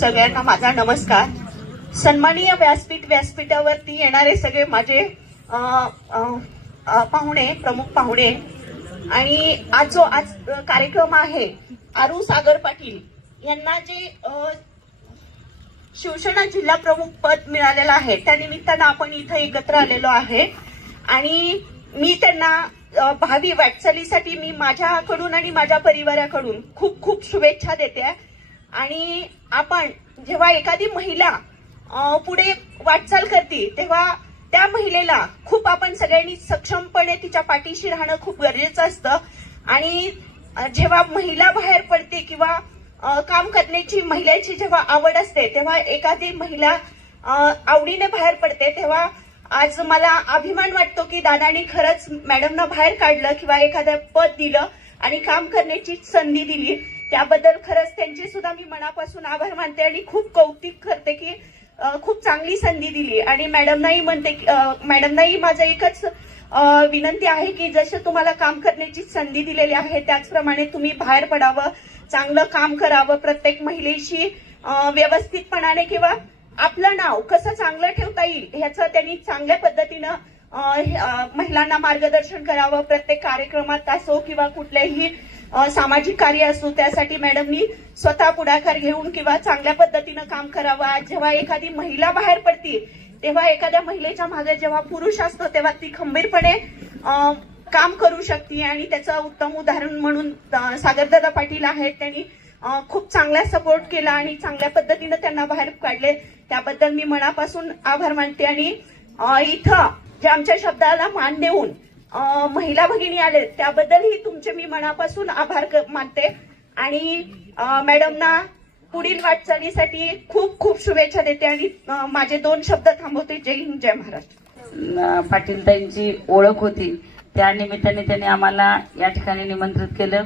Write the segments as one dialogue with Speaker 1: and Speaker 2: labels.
Speaker 1: सगळ्यांना माझा नमस्कार. सन्माननीय व्यासपीठ व्यासपीठावरती येणारे सगळे माझे पाहुणे प्रमुख पाहुणे. आणि आज जो आज कार्यक्रम आहे आरू सागर पाटील यांना जे शिवसेना जिल्हा प्रमुख पद मिळालेलं आहे त्या निमित्तानं आपण इथं एकत्र आलेलो आहे. आणि मी त्यांना भावी वाटचालीसाठी मी माझ्याकडून आणि माझ्या परिवाराकडून खूप खूप शुभेच्छा देते. आणि आपण जेव्हा एखादी महिला पुढे वाटचाल करते तेव्हा त्या महिलेला खूप आपण सगळ्यांनी सक्षमपणे तिच्या पाठीशी राहणं खूप गरजेचं असतं. आणि जेव्हा महिला बाहेर पडते किंवा काम करण्याची महिलेची जेव्हा आवड असते तेव्हा एखादी महिला आवडीने बाहेर पडते तेव्हा आज मला अभिमान वाटतो की दादानी खरंच मॅडमना बाहेर काढलं किंवा एखादं पद दिलं आणि काम करण्याची संधी दिली. त्याबद्दल खरंच त्यांचे सुद्धा मी मनापासून आभार मानते आणि खूप कौतिक करते की खूप चांगली संधी दिली. आणि मॅडमनाही म्हणते की, मॅडमनाही माझं एकच विनंती आहे की जसं तुम्हाला काम करण्याची संधी दिलेली आहे त्याचप्रमाणे तुम्ही बाहेर पडावं चांगलं काम करावं प्रत्येक महिलेशी व्यवस्थितपणाने किंवा आपलं नाव कसं चांगलं ठेवता येईल ह्याचं त्यांनी चांगल्या पद्धतीनं महिलांना मार्गदर्शन करावं प्रत्येक कार्यक्रमात असो किंवा कुठल्याही सामाजिक कार्य असो त्यासाठी मॅडमनी स्वतः पुढाकार घेऊन किंवा चांगल्या पद्धतीनं काम करावं. आज जेव्हा एखादी महिला बाहेर पडते तेव्हा एखाद्या महिलेच्या मागे जेव्हा पुरुष असतो तेव्हा ती खंबीरपणे काम करू शकते. आणि त्याचं उत्तम उदाहरण म्हणून सागरदादा पाटील आहेत. त्यांनी खूप चांगला सपोर्ट केला आणि चांगल्या पद्धतीनं त्यांना बाहेर काढले. त्याबद्दल मी मनापासून आभार मानते. आणि इथं जे आमच्या शब्दाला मान देऊन महिला भगिनी आले त्याबद्दलही तुमचे मी मनापासून आभार मानते. आणि मॅडमना पुढील वाटचालीसाठी खूप खूप शुभेच्छा देते आणि माझे दोन शब्द थांबवते. जय हिंद जय महाराष्ट्र.
Speaker 2: पाटीलताईंची ओळख होती. त्या निमित्ताने त्यांनी आम्हाला या ठिकाणी निमंत्रित केलं.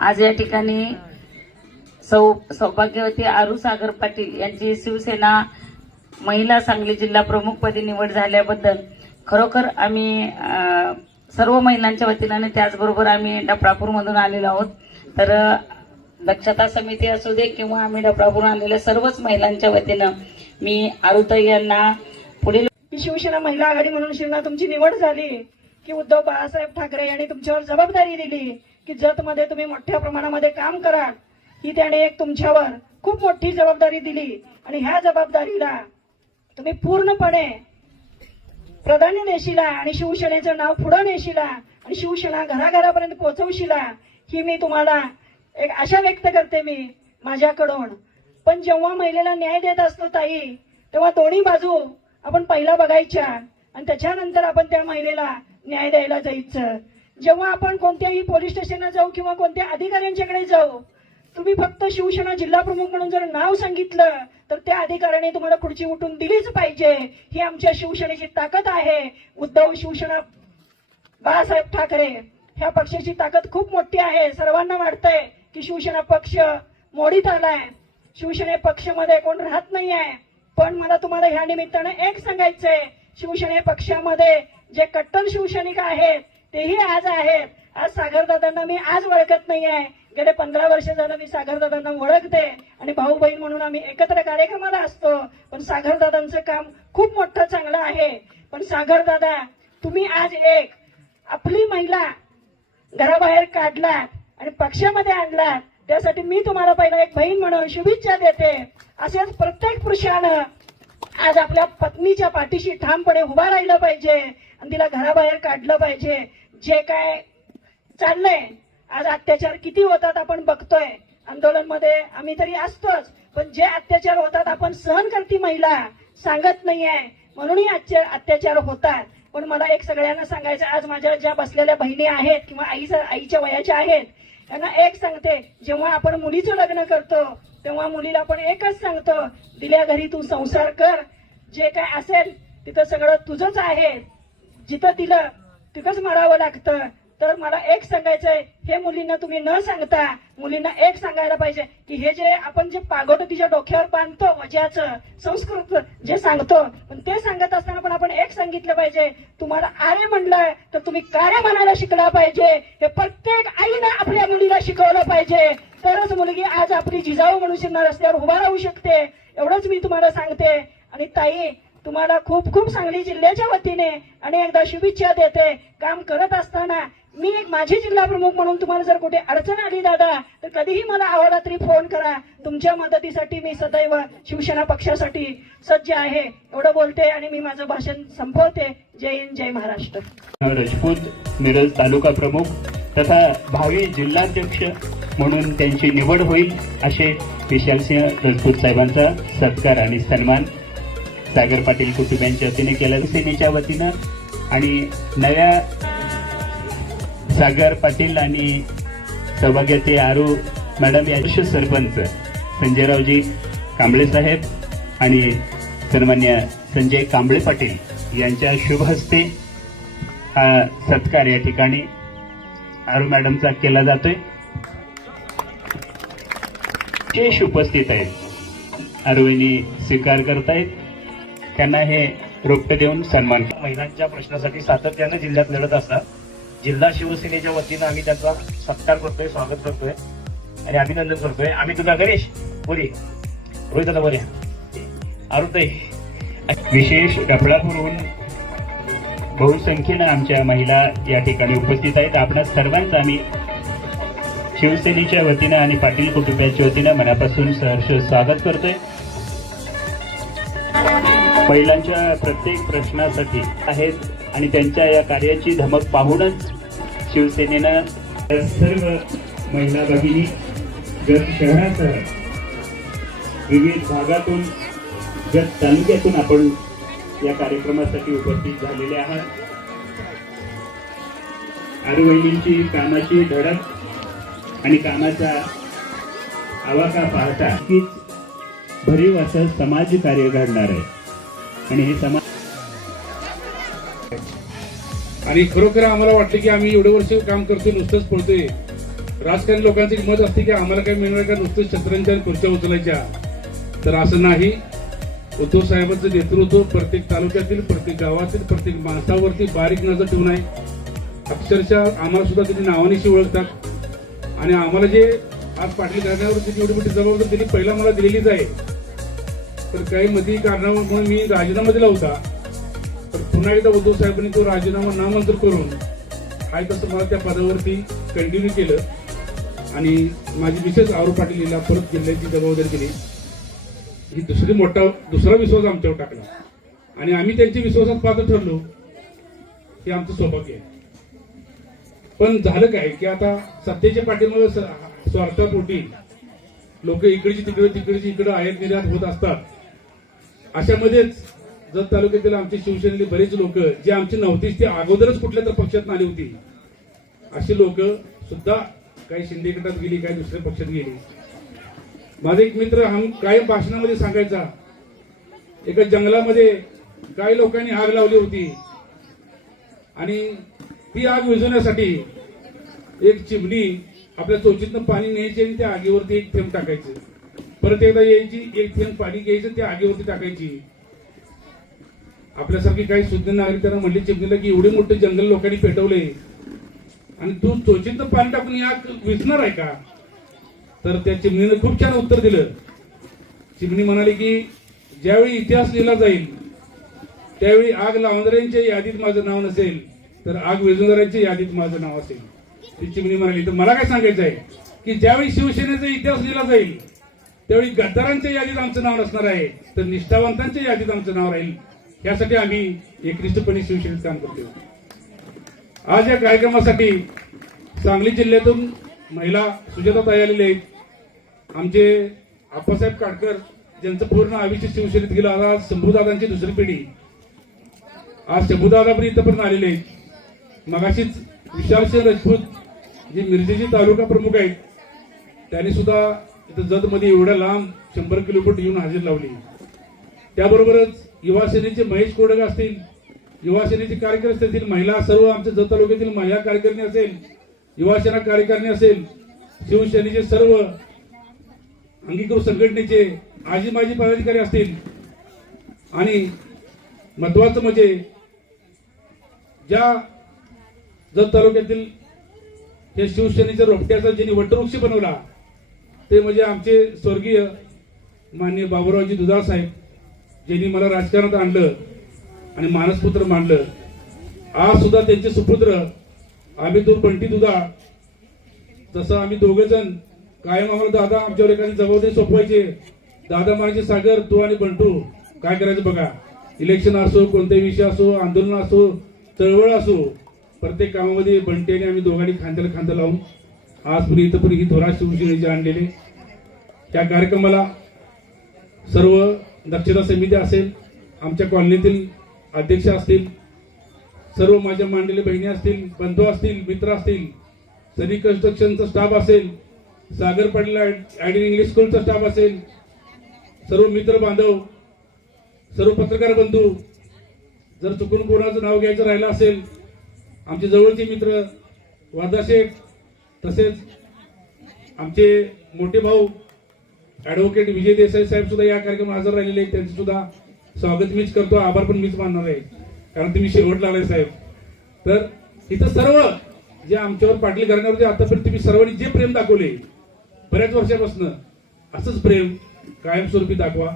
Speaker 2: आज या ठिकाणी सौ सौभाग्यवती आरू सागर पाटील यांची शिवसेना महिला सांगली जिल्हा प्रमुखपदी निवड झाल्याबद्दल खरोखर आम्ही सर्व महिलांच्या वतीनं आणि त्याचबरोबर आम्ही डफळापूरमधून आलेलो आहोत. तर दक्षता समिती असू दे किंवा आम्ही डफळापूर आलेल्या सर्वच महिलांच्या वतीनं मी आरुताई यांना पुढील
Speaker 3: शिवसेना महिला आघाडी म्हणून शिवना तुमची निवड झाली की उद्धव बाळासाहेब ठाकरे यांनी तुमच्यावर जबाबदारी दिली की जतमध्ये तुम्ही मोठ्या प्रमाणामध्ये काम करा ही त्याने एक तुमच्यावर खूप मोठी जबाबदारी दिली आणि ह्या जबाबदारीला तुम्ही पूर्णपणे प्राधान्य देशीला आणि शिवसेनेचं नाव पुढं नेशिला आणि शिवसेना घराघरापर्यंत पोहोचवशिला ही मी तुम्हाला एक आशा व्यक्त करते मी माझ्याकडून. पण जेव्हा महिलेला न्याय देत असतो ताई तेव्हा दोन्ही बाजू आपण पहिला बघायच्या आणि त्याच्यानंतर आपण त्या महिलेला न्याय द्यायला जायचं. जेव्हा आपण कोणत्याही पोलीस स्टेशनला जाऊ किंवा कोणत्या अधिकाऱ्यांच्याकडे जाऊ तुम्ही फक्त शिवसेना जिल्हा प्रमुख म्हणून जर नाव सांगितलं तर त्या अधिकाऱ्याने तुम्हाला खुर्ची उठून दिलीच पाहिजे. ही आमच्या शिवसेनेची ताकद आहे. उद्धव शिवसेना बाळासाहेब ठाकरे ह्या पक्षाची ताकद खूप मोठी आहे. सर्वांना वाटतंय की शिवसेना पक्ष मोडीत आलाय. शिवसेने पक्षामध्ये कोण राहत नाही आहे पण मला तुम्हाला ह्या निमित्तानं एक सांगायचंय. शिवसेने पक्षामध्ये जे कट्टर शिवसैनिक आहेत तेही आज आहेत. आज सागरदादांना मी आज ओळखत आहे गेले पंधरा वर्ष झालं मी सागरदादांना ओळखते आणि भाऊ बहीण म्हणून आम्ही एकत्र कार्यक्रमाला असतो. पण सागरदादांचं काम खूप मोठं चांगलं आहे. पण सागरदादा तुम्ही आज एक आपली महिला घराबाहेर काढलात आणि पक्षामध्ये आणलात. त्यासाठी मी तुम्हाला पहिला एक बहीण म्हणून शुभेच्छा देते. असेच प्रत्येक पुरुषानं आज आपल्या पत्नीच्या पाठीशी ठामपणे उभा राहिलं पाहिजे आणि तिला घराबाहेर काढलं पाहिजे. जे काय चाललंय आज अत्याचार किती होतात आपण बघतोय. आंदोलनमध्ये आम्ही तरी असतोच. पण जे अत्याचार होतात आपण सहन करती महिला सांगत नाहीये. म्हणूनही आजच्या अत्याचार होतात. पण मला एक सगळ्यांना सांगायचं आज माझ्या ज्या बसलेल्या बहिणी आहेत किंवा आईच्या आईच्या वयाच्या आहेत त्यांना एक सांगते जेव्हा आपण मुलीचं लग्न करतो तेव्हा मुलीला आपण एकच सांगतो दिल्या घरी तू संसार कर. जे काय असेल तिथं सगळं तुझंच आहे. जिथं दिलं तिथंच मरावं लागतं. तर मला एक सांगायचंय हे मुलींना तुम्ही न सांगता मुलींना एक सांगायला पाहिजे की हे जे आपण जे पागोट तिच्या डोक्यावर बांधतो वजाचं संस्कृत जे सांगतो पण ते सांगत असताना पण आपण एक सांगितलं पाहिजे तुम्हाला आरे म्हणलंय तर तुम्ही कार्य म्हणायला शिकला पाहिजे. हे प्रत्येक आईनं आपल्या मुलीला शिकवलं पाहिजे. तरच मुलगी आज आपली जिजाऊ म्हणून शिरणार रस्त्यावर उभा राहू शकते. एवढंच मी तुम्हाला सांगते. आणि ताई तुम्हाला खूप खूप सांगली जिल्ह्याच्या वतीने आणि एकदा शुभेच्छा देते. काम करत असताना मी एक माझी जिल्हा प्रमुख म्हणून तुम्हाला जर कुठे अडचण आली दादा तर कधीही मला अहोरात्री फोन करा. तुमच्या मदतीसाठी मी सदैव शिवसेना पक्षासाठी सज्ज आहे. एवढं बोलते आणि मी माझं भाषण संपवते. जय हिंद जय महाराष्ट्र.
Speaker 4: राजपूत मिरज तालुका प्रमुख तथा भावी जिल्हाध्यक्ष म्हणून त्यांची निवड होईल असे विशालसिंह राजपूत साहेबांचा सत्कार आणि सन्मान सागर पाटील कुटुंबियांच्या वतीने केला. सेनेच्या वतीनं आणि नव्या सागर पाटील आणि सौभाग्याचे आरू मॅडम याचे सरपंच संजयरावजी कांबळे साहेब आणि सन्मान्य संजय कांबळे पाटील यांच्या शुभ हस्ते हा सत्कार या ठिकाणी आरू मॅडमचा केला जातोय. विशेष उपस्थित आहेत. आरुईनी स्वीकार करतायत. त्यांना हे रोपटे देऊन सन्मान
Speaker 5: महिलांच्या प्रश्नासाठी सातत्याने जिल्ह्यात लढत असतात. जिल्हा शिवसेनेच्या वतीनं आम्ही त्यांचा सत्कार करतोय स्वागत करतोय आणि अभिनंदन करतोय. आम्ही तुझा गणेश बोरी रोहित दादा बोरे आरुताई
Speaker 4: विशेष कपडापूरहून बहुसंख्येनं आमच्या महिला या ठिकाणी उपस्थित आहेत. आपणा सर्वांचं आम्ही शिवसेनेच्या वतीनं आणि पाटील कुटुंबियांच्या वतीनं मनापासून सहर्ष स्वागत करतोय. महिलांच्या प्रत्येक प्रश्नासाठी आहेत आणि त्यांच्या या कार्याची धमक पाहूनच शिवसेनेनं सर्व महिला भगिनी जत शहरासह विविध भागातून जत तालुक्यातून आपण या कार्यक्रमासाठी उपस्थित झालेले आहात. आरुवहिनींची कामाची धडक आणि कामाचा आवाका पाहता की भरीव असं समाज कार्य घडणार आहे. आणि हे समाज
Speaker 6: आणि खरोखर आम्हाला वाटलं की आम्ही एवढे वर्ष काम करतोय नुसतंच पळतोय. राजकारणी लोकांचं एक मत असते की आम्हाला काय मिळणार का नुसतं शस्त्रांच्या आणि खुर्च्या उचलायच्या. तर असं नाही. उद्धव साहेबांचं नेतृत्व प्रत्येक तालुक्यातील प्रत्येक गावातील प्रत्येक माणसावरती बारीक नजर ठेवून आहे. अक्षरशः आम्हाला सुद्धा त्यांनी नावानिशी ओळखतात आणि आम्हाला जे आज पाटील करण्यावर त्यांची एवढी मोठी जबाबदारी त्यांनी पहिला मला दिलेलीच आहे. तर काही मती कारणामुळे मी राजीनामा दिला होता. तर पुन्हा एकदा उद्धव साहेबांनी तो राजीनामा नामंजूर करून हाय तसं मला त्या पदावरती कंटिन्यू केलं. आणि माझी विशेष आरोप पाटील परत जिल्ह्याची जबाबदारी दिली. ही दुसरी मोठा दुसरा विश्वास आमच्यावर टाकला. आणि आम्ही त्यांच्या विश्वासात पात्र ठरलो. हे आमचं सौभाग्य आहे. पण झालं काय की आता सत्तेच्या पाठीमागे स्वार्थापोटी लोक इकडची तिकडे तिकडची इकडे आयात निर्यात होत असतात. अशामध्येच जत तालुक्यातील आमचे शिवसेनेले बरेच लोक जे आमची नव्हतीच ते अगोदरच कुठल्या तर पक्षात आली होती. अशी लोक सुद्धा काही शिंदे गटात गेली काही दुसऱ्या पक्षात गेली. माझा एक मित्र हम काही भाषणामध्ये सांगायचा एका जंगलामध्ये काही लोकांनी आग लावली होती. आणि ती आग विझवण्यासाठी एक चिमणी आपल्या चौचीतनं पाणी न्यायची आणि त्या आगीवरती एक थेंब टाकायचे. परत एकदा यायची एक थेंब पाणी घ्यायचं ते आगीवरती टाकायची. आपल्यासारखी काही शुद्ध नागरिक त्यांना म्हणले चिमणीला की एवढे मोठे जंगल लोकांनी पेटवले. आणि तू चोचित पाणी टाकून या आग आहे का? तर त्या चिमणीनं खूप छान उत्तर दिलं. चिमणी म्हणाली की ज्यावेळी इतिहास लिहिला जाईल त्यावेळी आग लावणाऱ्यांच्या यादीत माझं नाव नसेल तर आग विझवणाऱ्यांच्या यादीत माझं नाव असेल. ती चिमणी म्हणाली तर मला काय सांगायचं आहे? की ज्यावेळी शिवसेनेचा इतिहास लिहिला जाईल त्यावेळी गद्दारांच्या यादीत आमचं नाव नसणार आहे तर निष्ठावंतांच्या यादीत आमचं नाव राहील. यासाठी आम्ही एकनिष्ठपणे शिवसेनेत काम करतो. आज या कार्यक्रमासाठी सांगली जिल्ह्यातून महिला सुजाताताई आलेले आहेत. आमचे आप्पासाहेब काटकर ज्यांचं पूर्ण आयुष्य शिवसेनेत गेलं आज शंभूदादांची दुसरी पिढी. आज शंभूदादा पण इथं पण आलेले आहेत. मगाशीच विशालसिंह राजपूत जे मिरजेचे तालुका प्रमुख आहेत त्यांनी सुद्धा तिथं जतमध्ये एवढ्या लांब शंभर किलोमीटर येऊन हजेरी लावली. त्याबरोबरच युवा सेनेचे महेश कोडक असतील युवा सेनेचे कार्यकर्ते असतील महिला सर्व आमच्या जत तालुक्यातील महिला कार्यकारिणी असेल युवा सेना कार्यकारिणी असेल शिवसेनेचे सर्व अंगीकृत संघटनेचे आजी माजी पदाधिकारी असतील. आणि महत्वाचं म्हणजे ज्या जत तालुक्यातील हे शिवसेनेच्या रोपट्याचा ज्यांनी वटवृक्ष बनवला ते म्हणजे आमचे स्वर्गीय माननीय बाबुरावजी दुधाळ साहेब ज्यांनी मला राजकारणात आणलं आणि मानसपुत्र मानलं आज सुद्धा त्यांचे सुपुत्र आबिदूर बंटी दुधाळ तसं आम्ही दोघे जण कायम आम्हाला दादा आमच्यावर एखादी जबाबदारी सोपवायचे दादा माझे सागर तू आणि बंटू काय करायचं बघा? इलेक्शन असो कोणताही विषय असो आंदोलन असो चळवळ असो प्रत्येक कामामध्ये बंटेने आम्ही दोघांनी खांद्याला खांदा लावून आजपर्यंत इथपर्यंत ही धोरा शिवसेनेचे आणलेले. त्या कार्यक्रमाला सर्व दक्षता समिती असेल आमच्या कॉलनीतील अध्यक्ष असतील सर्व माझ्या मांडलेल्या बहिणी असतील बंधू असतील मित्र असतील सनी कन्स्ट्रक्शनचा स्टाफ असेल सागर पाटील आयडियल इंग्लिश स्कूलचा स्टाफ असेल सर्व मित्र बांधव सर्व पत्रकार बंधू जर चुकून कोणाचं नाव घ्यायचं राहिलं असेल आमचे जवळचे मित्र वादा शेठ तसेच आमचे मोठे भाऊ ऍडव्होकेट विजय देसाई साहेब सुद्धा या कार्यक्रमात हजर राहिलेले आहेत. त्यांचं सुद्धा स्वागत मीच करतो. आभार पण मीच मानणार आहे. कारण तुम्ही शेवटला आलाय साहेब. तर इथं सर्व जे आमच्यावर पाटील करण्यावर जे आतापर्यंत तुम्ही सर्वांनी जे प्रेम दाखवले बऱ्याच वर्षापासून असंच प्रेम कायमस्वरूपी दाखवा.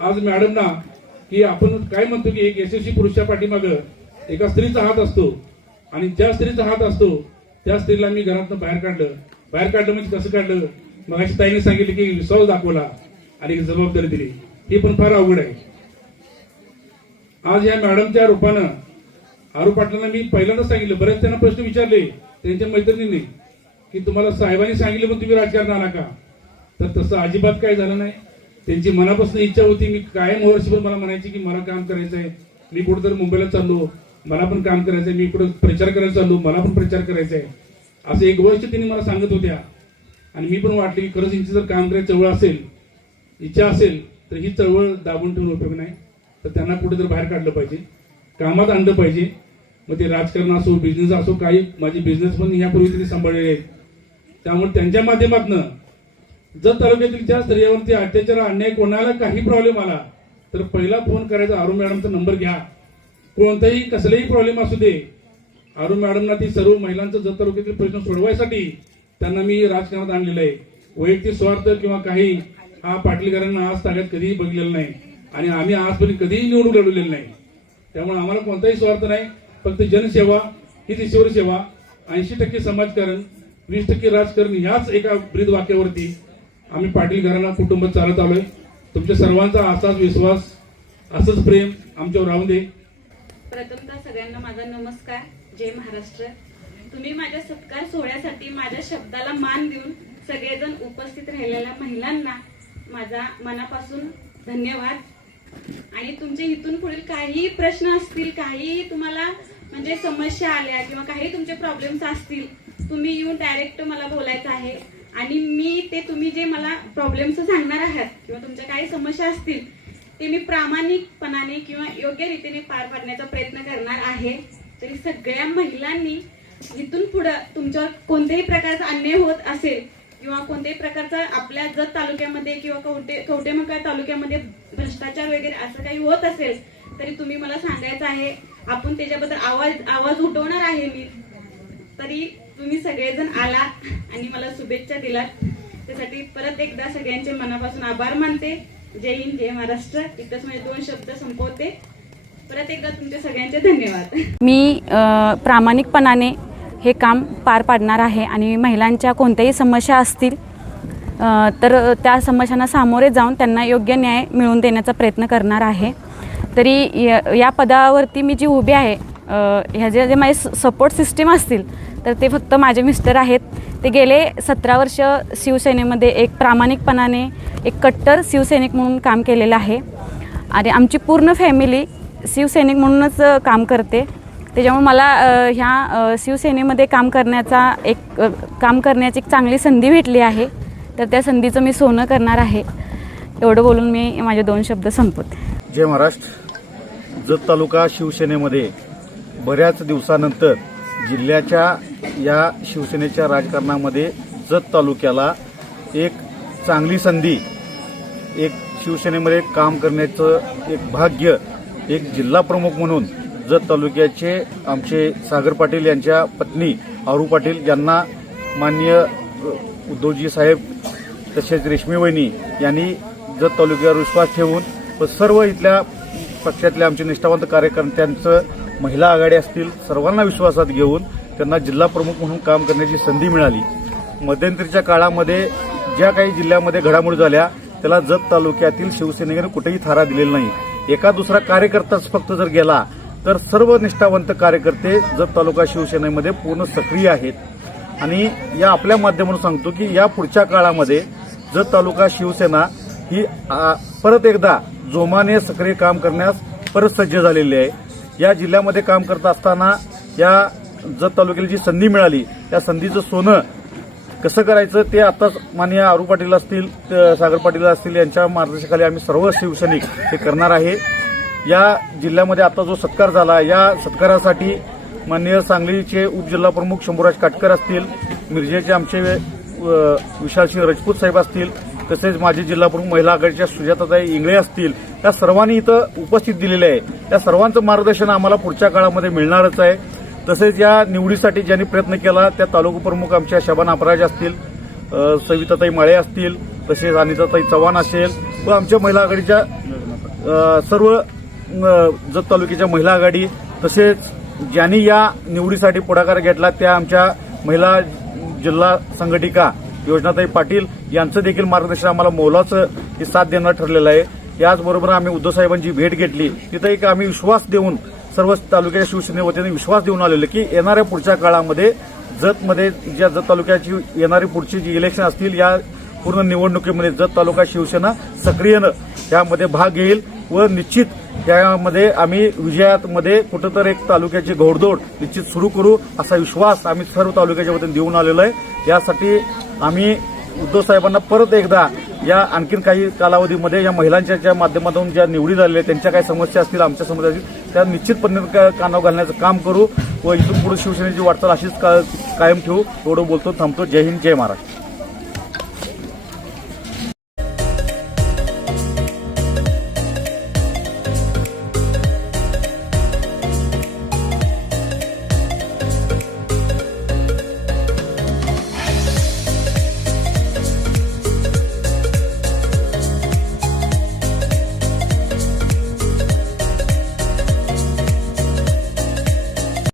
Speaker 6: आज मॅडम ना की आपण काय म्हणतो की एक यशस्वी पुरुषा पाठीमागं एका स्त्रीचा हात असतो आणि ज्या स्त्रीचा हात असतो त्या स्त्रीला मी घरातनं बाहेर काढलं. बाहेर काढलं म्हणजे कसं काढलं? मग अशी ताईने सांगितलं की विश्वास दाखवला आणि जबाबदारी दिली. ही पण फार अवघड आहे. आज या मॅडमच्या रूपानं आरू पाटलांना मी पहिल्यांदा सांगितलं. बरेच त्यांना प्रश्न विचारले त्यांच्या मैत्रिणींनी की तुम्हाला साहेबांनी सांगितलं पण तुम्ही राजकारण आला का? तर तसं अजिबात काय झालं नाही. त्यांची मनापासून इच्छा होती मी कायम वर्षभर मला म्हणायची की मला काम करायचं आहे मी कुठेतरी मुंबईला चाललो. मला पण काम करायचं आहे मी इकडं प्रचार करायला चाललो मला पण प्रचार करायचा आहे असं एक वर्ष त्यांनी मला सांगत होत्या. आणि मी पण वाटलं की खरंच यांची जर काम करायची चळवळ असेल इच्छा असेल तर ही चळवळ दाबून ठेवून उपयोग नाही. तर त्यांना कुठे तर बाहेर काढलं पाहिजे. कामात आणलं पाहिजे. मग ते राजकारण असो बिझनेस असो काही माझे बिझनेस पण यापूर्वी त्यांनी सांभाळलेले आहेत त्यामुळे त्यांच्या माध्यमातून जर तालुक्यातील ज्या स्त्रियावरती अत्याचार अन्याय कोणाला काही प्रॉब्लेम आला तर पहिला फोन करायचा अरुण मॅडमचा नंबर घ्या. कोणताही कसलाही प्रॉब्लेम असू दे अरुण मॅडमना ती सर्व महिलांचा जत तालुक्यातील प्रश्न सोडवायसाठी त्यांना मी राजकारणात आणलेलं आहे. वैयक्तिक स्वार्थ किंवा काही हा पाटीलकरांना आज ताब्यात कधीही बघितलेला नाही. आणि आम्ही आजपर्यंत कधीही निवडून लढवलेलं नाही. त्यामुळे आम्हाला कोणताही स्वार्थ नाही फक्त जनसेवा ही ईश्वर सेवा ऐंशी टक्के समाजकारण वीस टक्के राजकारण ह्याच एका ब्रीद वाक्यावरती आम्ही पाटील घराणा कुटुंब चालत आलोय. तुमच्या सर्वांचा असाच विश्वास असंच प्रेम आमच्यावर राहून दे.
Speaker 7: प्रथमतः सगळ्यांना माझा नमस्कार. जय महाराष्ट्र. तुम्ही माझ्या सत्कार सोहळ्यासाठी माझ्या शब्दाला मान देऊन सगळेजण उपस्थित राहिलेल्या महिलांना माझा मनापासून धन्यवाद. आणि तुमचे इथून पुढील काही प्रश्न असतील काही तुम्हाला म्हणजे समस्या आल्या किंवा काही तुमचे प्रॉब्लेम्स असतील तुम्ही येऊन डायरेक्ट मला बोलायचं आहे. आणि मी ते तुम्ही जे मला प्रॉब्लेम्स सांगणार आहात किंवा तुमच्या काही समस्या असतील ते मी प्रामाणिकपणाने किंवा योग्य रीतीने पार पाडण्याचा प्रयत्न करणार आहे. तरी सगळ्या महिलांनी इथून पुढं तुमच्यावर कोणत्याही प्रकारचा अन्याय होत असेल किंवा कोणत्याही प्रकारचा आपल्या जत तालुक्यामध्ये किंवा कवटे कवटेमका तालुक्यामध्ये भ्रष्टाचार वगैरे असं काही होत असेल तरी तुम्ही मला सांगायचं आहे आपण त्याच्याबद्दल आवाज आवाज उठवणार आहे मी. तरी तुम्ही सगळेजण आला आणि मला शुभेच्छा दिलात. त्यासाठी परत एकदा सगळ्यांचे मनापासून आभार मानते. जय हिंद जय महाराष्ट्र. इथंच माझे दोन शब्द संपवते. परत एकदा तुमच्या सगळ्यांचे धन्यवाद.
Speaker 8: मी प्रामाणिकपणाने हे काम पार पाडणार आहे आणि महिलांच्या कोणत्याही समस्या असतील तर त्या समस्यांना सामोरे जाऊन त्यांना योग्य न्याय मिळवून देण्याचा प्रयत्न करणार आहे. तरी या- या पदावरती मी जी उभी आहे ह्या ह्याचे जे माझे सपोर्ट सिस्टीम असतील तर ते फक्त माझे मिस्टर आहेत. ते गेले सतरा वर्ष शिवसेनेमध्ये एक प्रामाणिकपणाने एक कट्टर शिवसैनिक म्हणून काम केलेलं आहे. आणि आमची पूर्ण फॅमिली शिवसैनिक म्हणूनच काम करते. त्याच्यामुळे मला ह्या शिवसेनेमध्ये काम करण्याचा एक काम करण्याची एक चांगली संधी भेटली आहे. तर त्या संधीचं मी सोनं करणार आहे. एवढं बोलून मी माझे दोन शब्द संपवते.
Speaker 9: जय महाराष्ट्र. जत तालुका शिवसेनेमध्ये बऱ्याच दिवसानंतर जिल्ह्याच्या या शिवसेनेच्या राजकारणामध्ये जत तालुक्याला एक चांगली संधी एक शिवसेनेमध्ये काम करण्याचं एक भाग्य एक जिल्हा प्रमुख म्हणून जत तालुक्याचे आमचे सागर पाटील यांच्या पत्नी आरू पाटील यांना माननीय उद्धवजी साहेब तसेच रेशमी वहिनी यांनी जत तालुक्यावर विश्वास ठेवून व सर्व इथल्या पक्षातल्या आमचे निष्ठावंत कार्यकर्त्यांचं महिला आघाडी असतील सर्वांना विश्वासात घेऊन त्यांना जिल्हा प्रमुख म्हणून काम करण्याची संधी मिळाली. मध्यंतरीच्या काळामध्ये ज्या काही जिल्ह्यामध्ये घडामोडी झाल्या त्याला जत तालुक्यातील शिवसेनेने कुठेही थारा दिलेला नाही. एका दुसरा कार्यकर्ताच फक्त जर गेला तर सर्व निष्ठावंत कार्यकर्ते जत तालुका शिवसेनेमध्ये पूर्ण सक्रिय आहेत. आणि या आपल्या माध्यमातून सांगतो की या पुढच्या काळामध्ये जत तालुका शिवसेना ही परत एकदा जोमाने सक्रिय काम करण्यास परत सज्ज झालेली आहे. या जिल्ह्यामध्ये काम करत असताना या जत तालुक्याला जी संधी मिळाली त्या संधीचं सोनं कसं करायचं ते आताच माननीय आरू पाटील असतील सागर पाटील असतील यांच्या मार्गदर्शनाखाली आम्ही सर्व शिवसैनिक हे करणार आहे. या जिल्ह्यामध्ये आता जो सत्कार झाला या सत्कारासाठी माननीय सांगलीचे उपजिल्हा प्रमुख शंभूराज काटकर असतील मिरजेचे आमचे विशालसिंह राजपूत साहेब असतील तसेच माजी जिल्हा प्रमुख महिला आघाडीच्या सुजाताताई इंगळे असतील त्या सर्वांनी इथं उपस्थित दिलेले आहे. त्या सर्वांचं मार्गदर्शन आम्हाला पुढच्या काळामध्ये मिळणारच आहे. तसेच या निवडीसाठी ज्यांनी प्रयत्न केला त्या तालुका प्रमुख आमच्या शबाना अपराज असतील सविताताई माळे असतील तसेच अनिताताई चव्हाण असेल व आमच्या महिला आघाडीच्या सर्व जत तालुक्याच्या महिला आघाडी तसेच ज्यांनी या निवडीसाठी पुढाकार घेतला त्या आमच्या महिला जिल्हा संघटिका योजनाताई पाटील यांचं देखील मार्गदर्शन आम्हाला मोलाचं हे साथ देणं ठरलेलं आहे. याचबरोबर आम्ही उद्धवसाहेबांची भेट घेतली. तिथं एक आम्ही विश्वास देऊन सर्व तालुक्याच्या शिवसेने वतीने विश्वास देऊन आलेलो की येणाऱ्या पुढच्या काळामध्ये जतमध्ये ज्या जत तालुक्याची येणारी पुढची जी इलेक्शन असतील या पूर्ण निवडणुकीमध्ये जत तालुका शिवसेना सक्रियनं यामध्ये भाग घेईल व निश्चित त्यामध्ये आम्ही विजयामध्ये कुठंतरी एक तालुक्याची घोडदौड निश्चित सुरू करू असा विश्वास आम्ही सर्व तालुक्याच्या वतीने देऊन आलेलो आहे. यासाठी आम्ही उद्धव साहेबांना परत एकदा या आणखीन काही कालावधीमध्ये या महिलांच्या ज्या माध्यमातून ज्या निवडी झालेल्या आहेत त्यांच्या काही समस्या असतील आमच्या समस्या असतील त्या निश्चितपणे का- कानावर घालण्याचं काम करू व इथून पुढे शिवसेनेची वाटचाल अशीच का- कायम ठेवू एवढं बोलतो थांबतो. जय हिंद जय महाराष्ट्र.